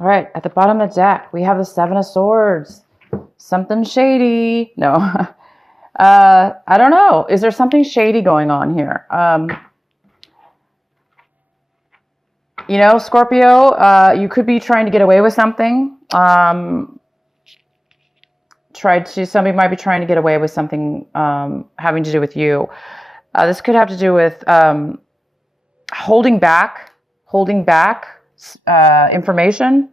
All right, at the bottom of the deck, we have the Seven of Swords. Something shady. No. I don't know. Is there something shady going on here? Scorpio, you could be trying to get away with something. Somebody might be trying to get away with something having to do with you. This could have to do with holding back information.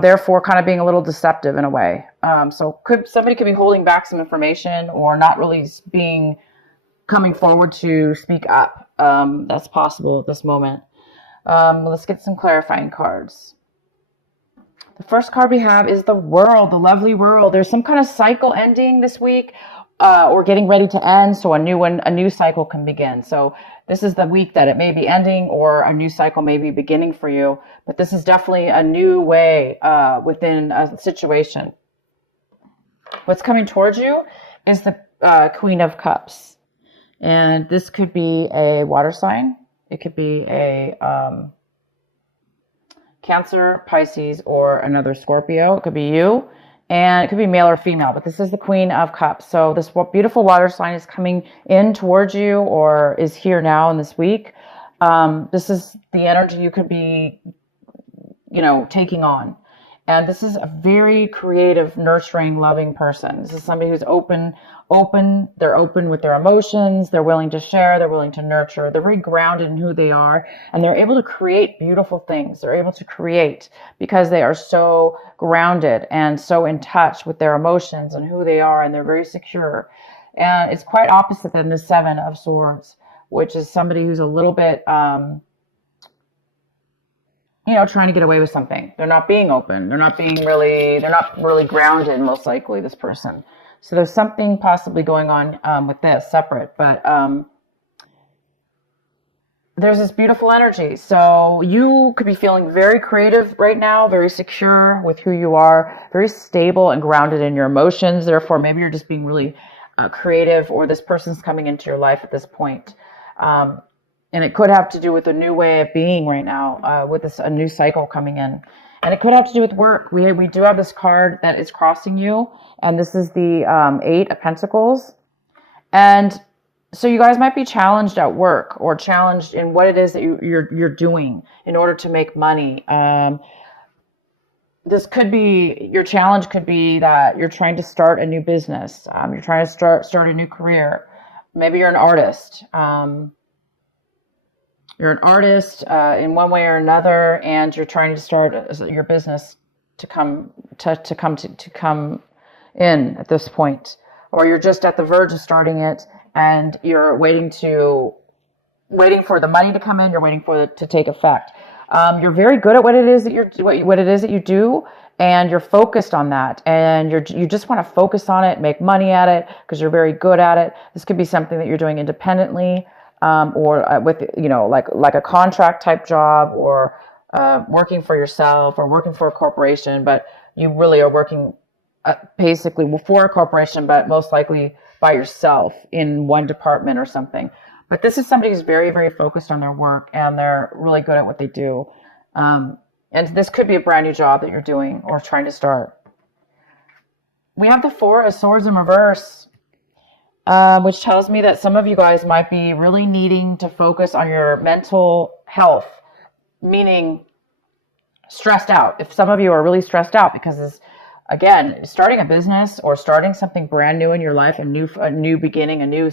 Therefore, kind of being a little deceptive in a way. Somebody could be holding back some information or not really coming forward to speak up. That's possible at this moment. Let's get some clarifying cards. The first card we have is the World, the lovely World. There's some kind of cycle ending this week, or getting ready to end, so a new cycle can begin. So this is the week that it may be ending, or a new cycle may be beginning for you. But this is definitely a new way within a situation. What's coming towards you is the Queen of Cups, and this could be a water sign. It could be a Cancer, Pisces, or another Scorpio. It could be you, and it could be male or female, but this is the Queen of Cups. So this beautiful water sign is coming in towards you, or is here now in this week. This is the energy you could be, taking on. And this is a very creative, nurturing, loving person. This is somebody who's open. They're open with their emotions. They're willing to share. They're willing to nurture. They're very grounded in who they are. And they're able to create beautiful things. They're able to create because they are so grounded and so in touch with their emotions and who they are. And they're very secure. And it's quite opposite than the Seven of Swords, which is somebody who's a little bit, trying to get away with something. They're not being open. They're not really grounded, most likely, this person. So there's something possibly going on with this separate, but there's this beautiful energy. So you could be feeling very creative right now, very secure with who you are, very stable and grounded in your emotions. Therefore, maybe you're just being really creative, or this person's coming into your life at this point. And it could have to do with a new way of being right now, with a new cycle coming in. And it could have to do with work. We do have this card that is crossing you, and this is the Eight of Pentacles. And so you guys might be challenged at work, or challenged in what it is that you're doing in order to make money. This could be, your challenge could be that you're trying to start a new business. You're trying to start a new career. Maybe you're an artist. You're an artist in one way or another, and you're trying to start your business to come in at this point, or you're just at the verge of starting it, and you're waiting for the money to come in. You're waiting for it to take effect. You're very good at what it is that you do, and you're focused on that, and you just want to focus on it, make money at it, because you're very good at it. This could be something that you're doing independently. Or with, like a contract type job, or working for yourself, or working for a corporation, but you really are working basically for a corporation, but most likely by yourself in one department or something. But this is somebody who's very, very focused on their work, and they're really good at what they do. And this could be a brand new job that you're doing or trying to start. We have the Four of Swords in reverse. Which tells me that some of you guys might be really needing to focus on your mental health, meaning stressed out. If some of you are really stressed out because, again, starting a business or starting something brand new in your life, a new beginning, a new,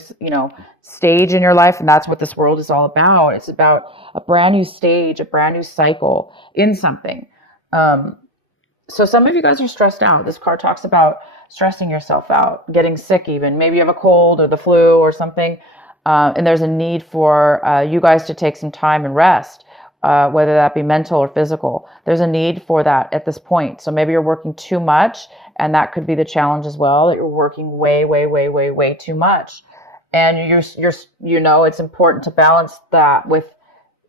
stage in your life, and that's what this world is all about. It's about a brand new stage, a brand new cycle in something. So some of you guys are stressed out. This card talks about stressing yourself out, getting sick even. Maybe you have a cold or the flu or something, and there's a need for you guys to take some time and rest, whether that be mental or physical. There's a need for that at this point. So maybe you're working too much, and that could be the challenge as well, that you're working way, way, way, way, way too much. And it's important to balance that with,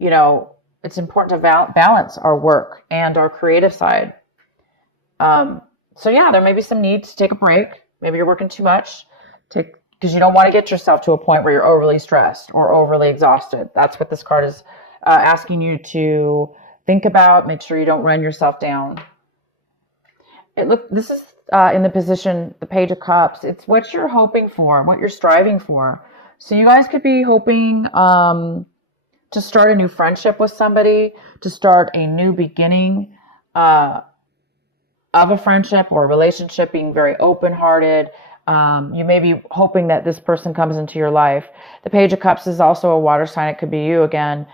it's important to balance our work and our creative side. So yeah, there may be some need to take a break. Maybe you're working too much, because you don't want to get yourself to a point where you're overly stressed or overly exhausted. That's what this card is asking you to think about. Make sure you don't run yourself down. This is in the position, the Page of Cups. It's what you're hoping for, what you're striving for. So you guys could be hoping to start a new friendship with somebody, to start a new beginning of a friendship or a relationship, being very open-hearted. You may be hoping that this person comes into your life. The Page of Cups is also a water sign. It could be you again,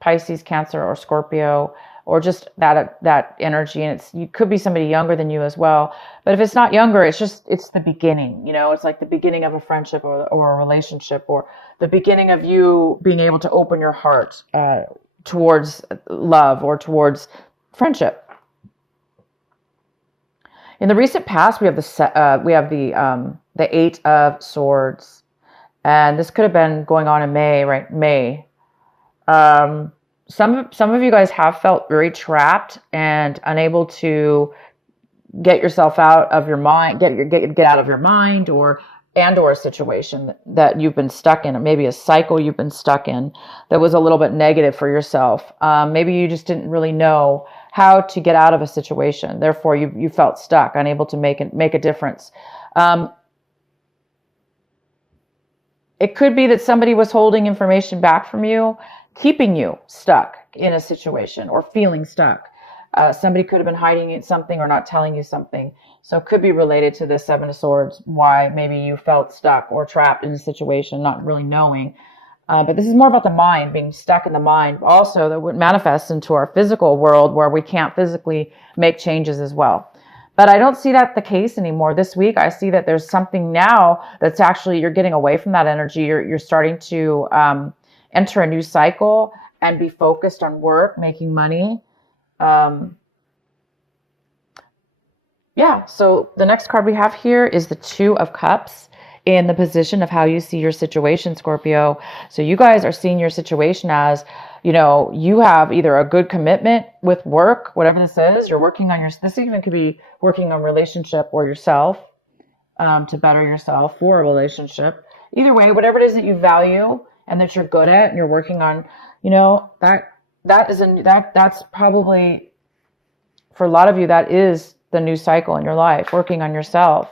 Pisces, Cancer, or Scorpio, or just that energy. And you could be somebody younger than you as well. But if it's not younger, it's the beginning. It's like the beginning of a friendship or a relationship, or the beginning of you being able to open your heart towards love or towards friendship. In the recent past, we have the Eight of Swords, and this could have been going on in May, right? May. Some of you guys have felt very trapped and unable to get yourself out of your mind, get out of your mind, or a situation that you've been stuck in, or maybe a cycle you've been stuck in that was a little bit negative for yourself. Maybe you just didn't really know how to get out of a situation. Therefore, you felt stuck, unable to make a difference. It could be that somebody was holding information back from you, keeping you stuck in a situation or feeling stuck. Somebody could have been hiding something or not telling you something. So it could be related to the Seven of Swords, why maybe you felt stuck or trapped in a situation, not really knowing. But this is more about the mind, being stuck in the mind. Also, that would manifest into our physical world where we can't physically make changes as well. But I don't see that the case anymore. This week, I see that there's something now that's actually, you're getting away from that energy. You're starting to enter a new cycle and be focused on work, making money. So the next card we have here is the Two of Cups in the position of how you see your situation, Scorpio. So you guys are seeing your situation as, you have either a good commitment with work, whatever this is, you're working on this even could be working on relationship or yourself, to better yourself for a relationship. Either way, whatever it is that you value and that you're good at and you're working on, that's probably, for a lot of you, that is the new cycle in your life, working on yourself,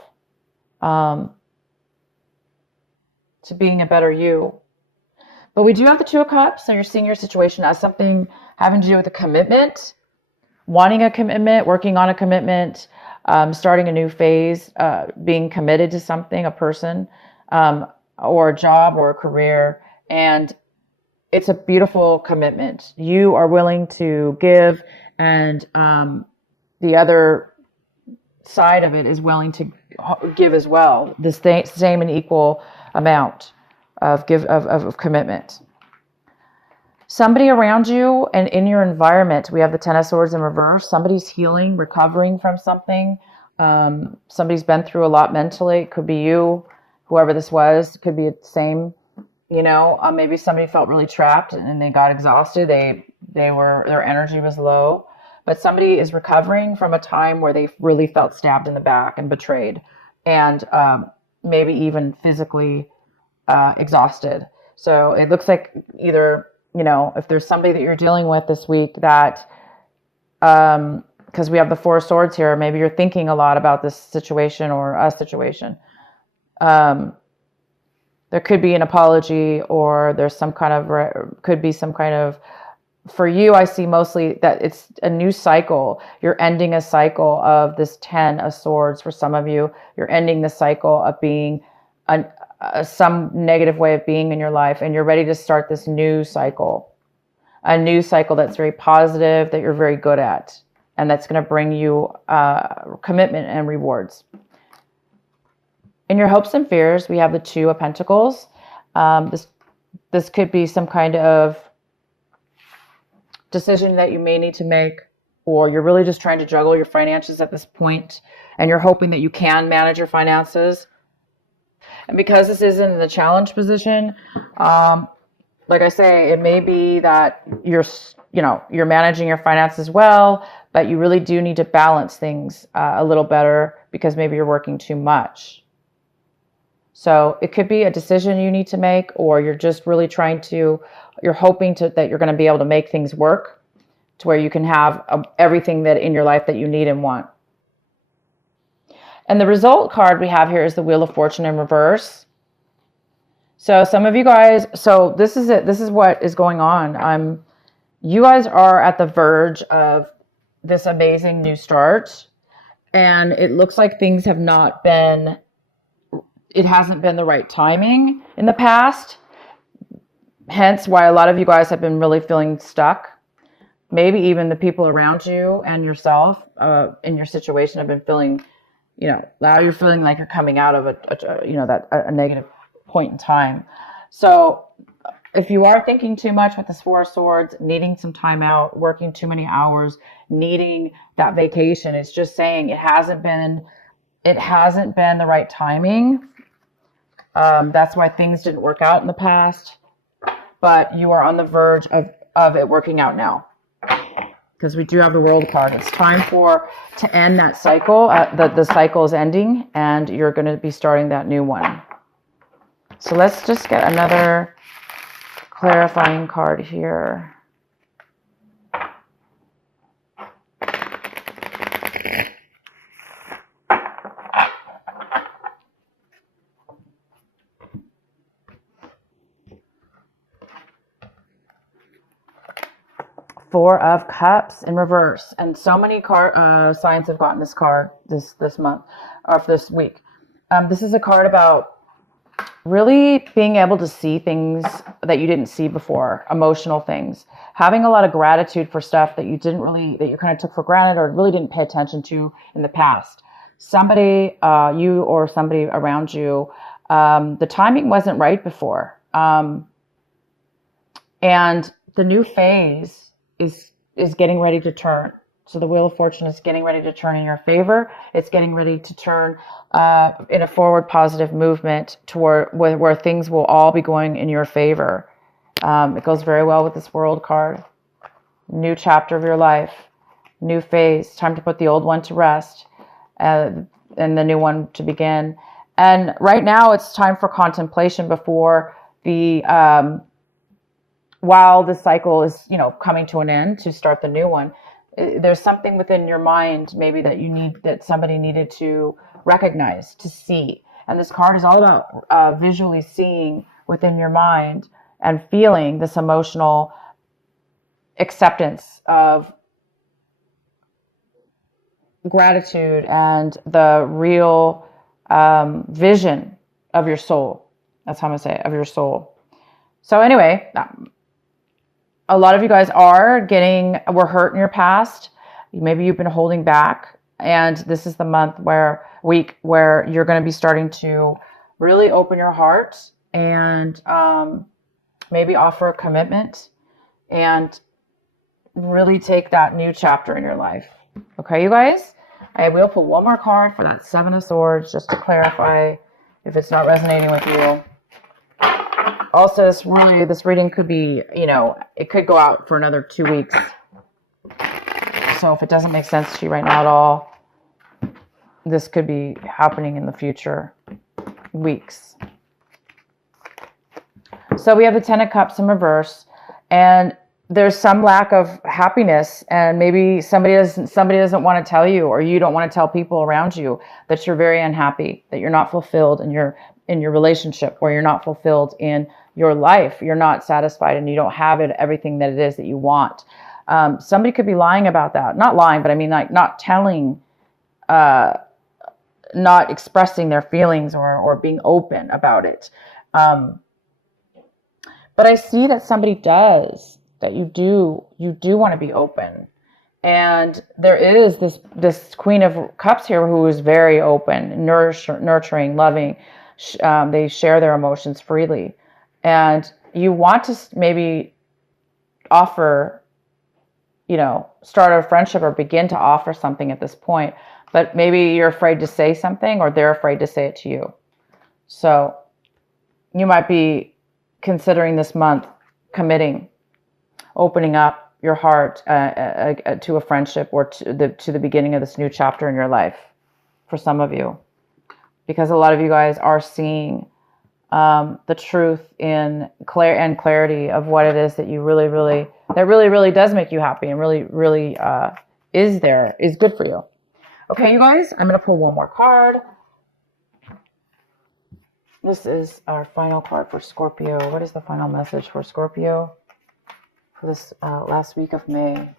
to being a better you. But we do have the Two of Cups, so you're seeing your situation as something having to do with a commitment, wanting a commitment, working on a commitment, starting a new phase, being committed to something, a person, or a job or a career. And it's a beautiful commitment. You are willing to give, and the other side of it is willing to give as well, the same and equal amount of commitment. Somebody around you and in your environment, we have the Ten of Swords in reverse. Somebody's healing, recovering from something. Somebody's been through a lot mentally. It could be you, whoever this was. It could be the same. Maybe somebody felt really trapped and they got exhausted. Their energy was low. But somebody is recovering from a time where they really felt stabbed in the back and betrayed, and maybe even physically exhausted. So it looks like either, if there's somebody that you're dealing with this week that, because we have the Four of Swords here, maybe you're thinking a lot about this situation or a situation. There could be an apology, or there's could be some kind of, for you, I see mostly that it's a new cycle. You're ending a cycle of this Ten of Swords. For some of you, you're ending the cycle of being some negative way of being in your life, and you're ready to start this new cycle. A new cycle that's very positive, that you're very good at, and that's going to bring you commitment and rewards. In your hopes and fears, we have the Two of Pentacles. This could be some kind of decision that you may need to make, or you're really just trying to juggle your finances at this point, and you're hoping that you can manage your finances. And because this is in the challenge position, like I say, it may be that you're managing your finances well, but you really do need to balance things a little better, because maybe you're working too much. So it could be a decision you need to make, or you're just really you're hoping that you're going to be able to make things work to where you can have everything that in your life that you need and want. And the result card we have here is the Wheel of Fortune in reverse. So some of you guys, so this is it. This is what is going on. You guys are at the verge of this amazing new start. And it looks like things have not been, it hasn't been the right timing in the past. Hence why a lot of you guys have been really feeling stuck. Maybe even the people around you and yourself in your situation have been feeling, now you're feeling like you're coming out of a negative point in time. So if you are thinking too much with this Four of Swords, needing some time out, working too many hours, needing that vacation, it's just saying it hasn't been the right timing. That's why things didn't work out in the past, but you are on the verge of it working out now. Because we do have the World card. It's time to end that cycle. The cycle is ending, and you're going to be starting that new one. So let's just get another clarifying card here. Four of Cups in reverse, and so many signs have gotten this card this month or this week. This is a card about really being able to see things that you didn't see before, emotional things, having a lot of gratitude for stuff that you kind of took for granted or really didn't pay attention to in the past. Somebody, you or somebody around you, the timing wasn't right before, and the new phase is getting ready to turn. So the Wheel of Fortune is getting ready to turn in your favor. It's getting ready to turn in a forward positive movement toward where things will all be going in your favor. It goes very well with this World card. New chapter of your life, new phase. Time to put the old one to rest and the new one to begin. And right now it's time for contemplation before while the cycle is, coming to an end to start the new one. There's something within your mind maybe that somebody needed to recognize, to see. And this card is all about visually seeing within your mind and feeling this emotional acceptance of gratitude and the real vision of your soul. That's how I'm going to say it, of your soul. So anyway, a lot of you guys were hurt in your past. Maybe you've been holding back. And this is the week where you're going to be starting to really open your heart and maybe offer a commitment and really take that new chapter in your life. Okay, you guys? I will pull one more card for that Seven of Swords just to clarify if it's not resonating with you. Also, this reading could be, it could go out for another 2 weeks. So if it doesn't make sense to you right now at all, this could be happening in the future weeks. So we have the Ten of Cups in reverse, and there's some lack of happiness, and maybe somebody doesn't want to tell you, or you don't want to tell people around you that you're very unhappy, that you're not fulfilled in your relationship, or you're not fulfilled in your life. You're not satisfied, and you don't have everything that it is that you want. Somebody could be lying about that. Not lying, but I mean like not telling, not expressing their feelings or being open about it. But I see that somebody does, that you do want to be open. And there is this Queen of Cups here who is very open, nurturing, loving. They share their emotions freely. And you want to maybe offer, start a friendship or begin to offer something at this point. But maybe you're afraid to say something, or they're afraid to say it to you. So you might be considering this month committing, opening up your heart to a friendship or to the beginning of this new chapter in your life for some of you. Because a lot of you guys are seeing the truth and clarity of what it is that you really, really that really, really does make you happy and really, really is good for you. Okay, you guys, I'm going to pull one more card. This is our final card for Scorpio. What is the final message for Scorpio for this last week of May?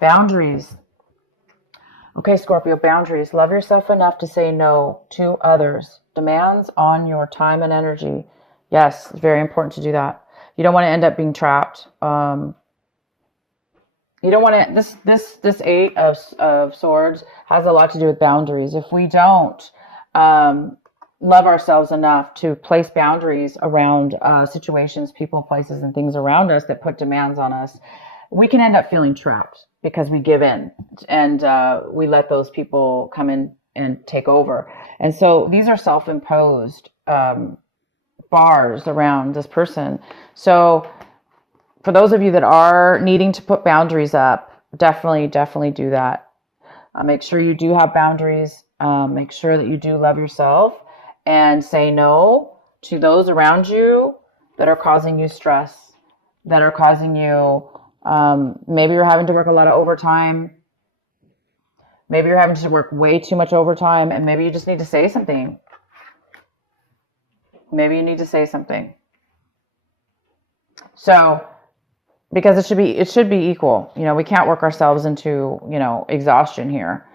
Boundaries. Okay, Scorpio, boundaries. Love yourself enough to say no to others. Demands on your time and energy. Yes, it's very important to do that. You don't want to end up being trapped. You don't want to. This Eight of Swords has a lot to do with boundaries. If we don't love ourselves enough to place boundaries around situations, people, places, and things around us that put demands on us, we can end up feeling trapped because we give in and we let those people come in and take over. And so these are self-imposed bars around this person. So for those of you that are needing to put boundaries up, definitely do that. Make sure you do have boundaries. Make sure that you do love yourself and say no to those around you that are causing you stress, that are causing you, maybe you're having to work a lot of overtime. Maybe you're having to work way too much overtime, and maybe you just need to say something. Maybe you need to say something. So, because it should be equal. You know, we can't work ourselves into, exhaustion here.